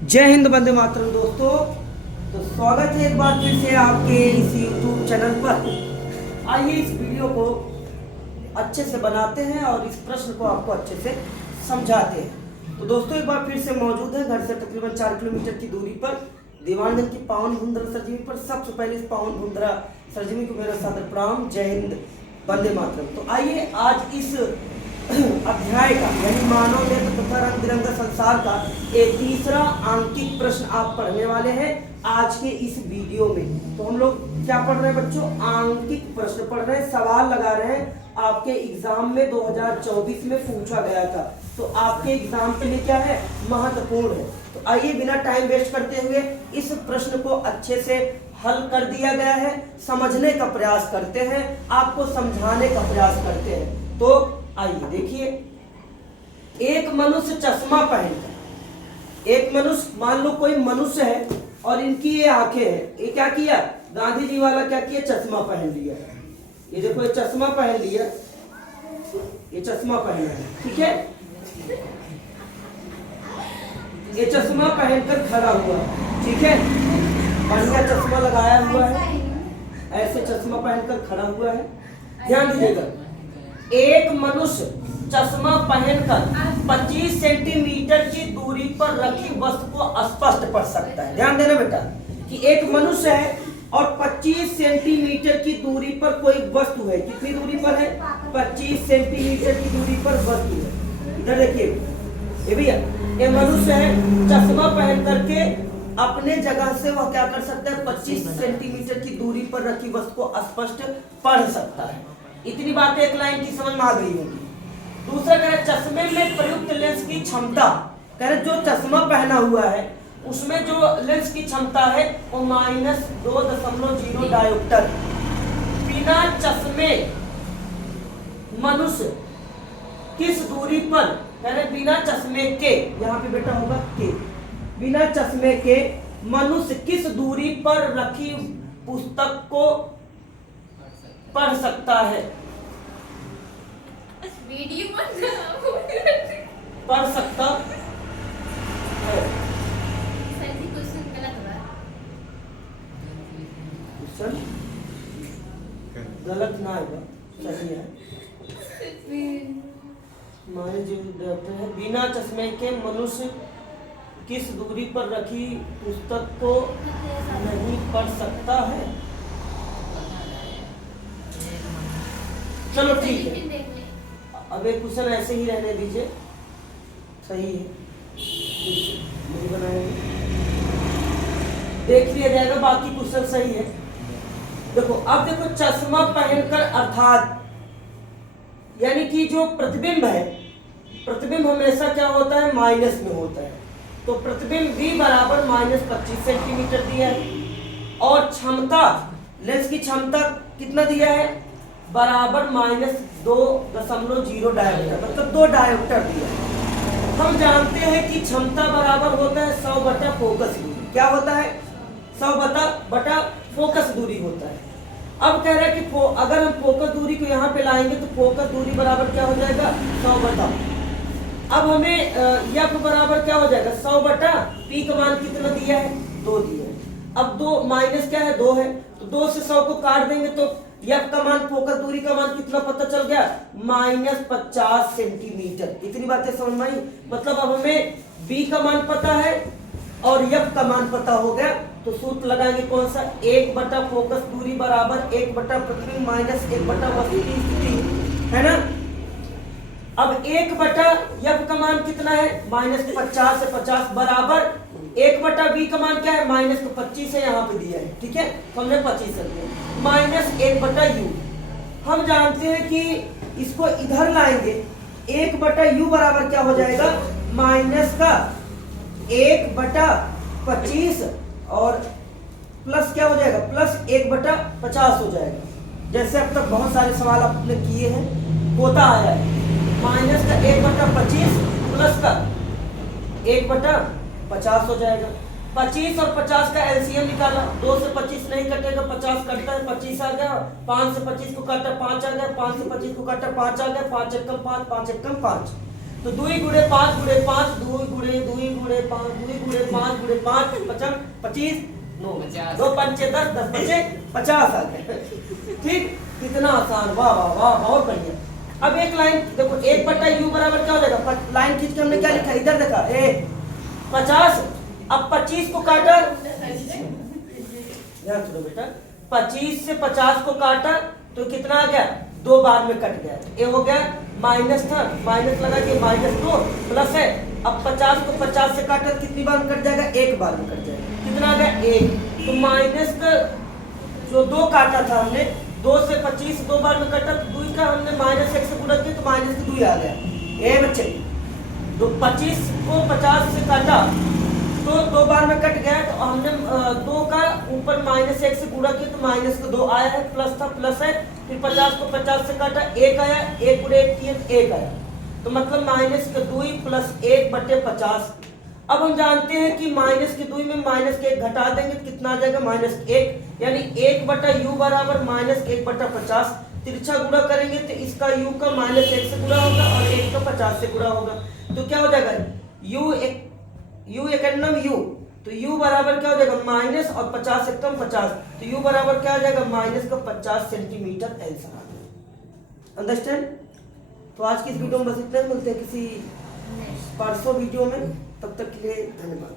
जय हिंद, वंदे मातरम दोस्तों। तो स्वागत है एक बार फिर से आपके इस YouTube चैनल पर। आइए इस वीडियो को अच्छे से बनाते हैं और इस प्रश्न को आपको अच्छे से समझाते हैं। तो दोस्तों एक बार फिर से मौजूद है घर से तकरीबन 4 किलोमीटर की दूरी पर दीवानगंज की पावन भुंदरा सरजमी पर। सबसे पहले इस पावन भुंदरा सरजमी को मेरा सादर प्रणाम। जय हिंद, वंदे मातरम। तो आइए आज इस अध्याय का यानी मानव नेत्र तथा रंग बिरंगा संसार का एक तीसरा आंकिक प्रश्न आप पढ़ने वाले हैं आज के इस वीडियो में। तो हम लोग क्या पढ़ रहे हैं बच्चों? आंकिक प्रश्न पढ़ रहे हैं, सवाल लगा रहे हैं। आपके एग्जाम में 2024 में पूछा गया था, तो आपके एग्जाम के लिए क्या है, महत्वपूर्ण है। तो आइए बिना टाइम वेस्ट करते हुए इस प्रश्न को अच्छे से हल कर दिया गया है, समझने का प्रयास करते हैं, आपको समझाने का प्रयास करते हैं। तो आइए देखिए, एक मनुष्य चश्मा पहनकर, एक मनुष्य, मान लो कोई मनुष्य है और इनकी ये आंखें हैं, ये क्या किया, गांधी जी वाला क्या किया, चश्मा पहन लिया। ये देखो ये चश्मा पहन लिया, ये चश्मा पहना है, ठीक है। ये चश्मा पहनकर खड़ा हुआ, ठीक है, बढ़िया चश्मा लगाया हुआ है, ऐसे चश्मा पहनकर खड़ा हुआ है। ध्यान दीजिएगा, एक मनुष्य चश्मा पहनकर 25 सेंटीमीटर की दूरी पर रखी वस्तु को स्पष्ट पढ़ सकता है। ध्यान देना बेटा कि एक मनुष्य है और 25 सेंटीमीटर की दूरी पर कोई वस्तु है। कितनी दूरी पर है? 25 सेंटीमीटर की दूरी पर वस्तु है। इधर देखिए, ये भैया ये मनुष्य है, चश्मा पहन करके अपने जगह से वह क्या कर सकता है, 25 सेंटीमीटर की दूरी पर रखी वस्तु को स्पष्ट पढ़ सकता है। इतनी बातें एक लाइन की समझ में आ गई होगी। दूसरा कह रहे चश्मे में प्रयुक्त लेंस की क्षमता, कह रहे जो चश्मा पहना हुआ है उसमें जो लेंस की क्षमता है वो -2.0 डायोप्टर। बिना चश्मे मनुष्य किस दूरी पर, कह रहे बिना चश्मे के, यहाँ पे बेटा होगा के, बिना चश्मे के मनुष्य किस दूरी पर रखी पुस्तक को पढ़ सकता है? वीडियो पढ़ सकता है। क्वेश्चन गलत ना है, सही है। हमारे जो डॉक्टर है, बिना चश्मे के मनुष्य किस दूरी पर रखी पुस्तक को नहीं पढ़ सकता है? चलो ठीक है, अब एक क्वेश्चन ऐसे ही रहने दीजिए, सही है, नहीं बनाएंगे, देख लिया जाएगा, बाकी क्वेश्चन सही है। देखो अब देखो, चश्मा पहनकर अर्थात यानी कि जो प्रतिबिंब है, प्रतिबिंब हमेशा क्या होता है, माइनस में होता है। तो प्रतिबिंब V बराबर -25 सेंटीमीटर दिया है और क्षमता, लेंस की क्षमता कितना दिया है, बराबर -2.0 डायोप्टर, मतलब 2 डायोप्टर दिया। हम जानते हैं कि क्षमता बराबर होता है 100 बटा फोकस दूरी। क्या होता है? 100 बटा फोकस दूरी होता है। अब कह रहा है कि अगर हम फोकस दूरी को यहाँ पे लाएंगे तो फोकस दूरी बराबर क्या हो जाएगा, 100 बटा। अब हमें F बराबर क्या हो जाएगा, 100 बटा P का मान कितना दिया है, 2 दिया है। अब 2 माइनस क्या है, 2 है, तो 2 से 100 को काट देंगे तो F का मान, फोकस दूरी का मान कितना पता चल गया, -50 सेंटीमीटर। इतनी बातें समझ में आई? मतलब अब हमें B का मान पता है और F का मान पता हो गया, तो सूत्र लगाएंगे कौन सा, 1 बटा फोकस दूरी बराबर 1 बटा प्रतिबिंब माइनस 1 बटा वस्तु की स्थिति, है ना। अब 1 बटा F का मान कितना है, -50 से 50 बराबर 1 बटा B का मान क्या है, -25 है, यहाँ पे दिया है, ठीक है, तो हमने 25 कर दिया, -1 बटा U। हम जानते हैं कि इसको इधर लाएंगे, 1 बटा U बराबर क्या हो जाएगा, माइनस का 1 बटा 25 और प्लस क्या हो जाएगा, प्लस 1 बटा 50 हो जाएगा। जैसे अब तक बहुत सारे सवाल आपने किए हैं, होता आया है, माइनस का 1 बटा 25 प्लस का 1 बटा 50 हो जाएगा। 25 और 50 का एलसीएम निकाला, 2 से 25 नहीं कटेगा, 50 कटता है, 25 आ गया, 5 से 25 को काटा 5 आ गया, 5 से 25 को काटा 5 आ गया, 5 एकम 5, 5 एकम 5। तो 2 गुणे 5 गुणे 5 2 गुणे 2 गुणे 5 2 गुणे 5 गुणे 5 55 25 9 2 पंचे 10 10 बचे 50 आ गए। ठीक, कितना आसान, वाह वाह वाह, बहुत बढ़िया। अब एक लाइन देखो, 1/u बराबर क्या हो जाएगा, लाइन खींच के हमने क्या लिखा, इधर देखा 50। अब 25 को काटा, ध्यान सुनो बेटा, 25 से 50 को काटा तो कितना आ गया, 2 बार में कट गया। ये हो गया माइनस था, माइनस लगा के -2 प्लस है। अब 50 को 50 से काटा तो कितनी बार में कट जाएगा, 1 बार में कट जाएगा। कितना आ गया, 1। तो माइनस का जो 2 काटा था हमने, 2 से 25 2 बार में कटा, तो 2 का हमने -1 से गुणा किया तो -2 आ गया। ये बच्चे, तो 25 को 50 से काटा तो 2 बार में कट गया, तो हमने 2 का ऊपर -1 से गुणा किया तो -2 आया है, प्लस था प्लस है। फिर 50 को 50 से काटा, 1 आया, 1 गुणे 1 किए 1 आया, तो मतलब -2 प्लस 1/50। अब हम जानते हैं कि -2 में -1 घटा देंगे तो कितना आ जाएगा, -1, यानी 1/u बराबर -1/50। तिरछा गुणा करेंगे तो इसका u का -1 से गुणा होगा और 1 का 50 से गुणा होगा, तो क्या हो जाएगा, u एकन्नम u, तो u बराबर क्या हो जाएगा, माइनस और 50 एकदम 50, तो u बराबर क्या आ जाएगा, -50 सेंटीमीटर आंसर आ गया। अंडरस्टैंड? तो आज की इस वीडियो में बस इतना ही, मिलते हैं किसी परसों वीडियो में, तब तक के लिए धन्यवाद।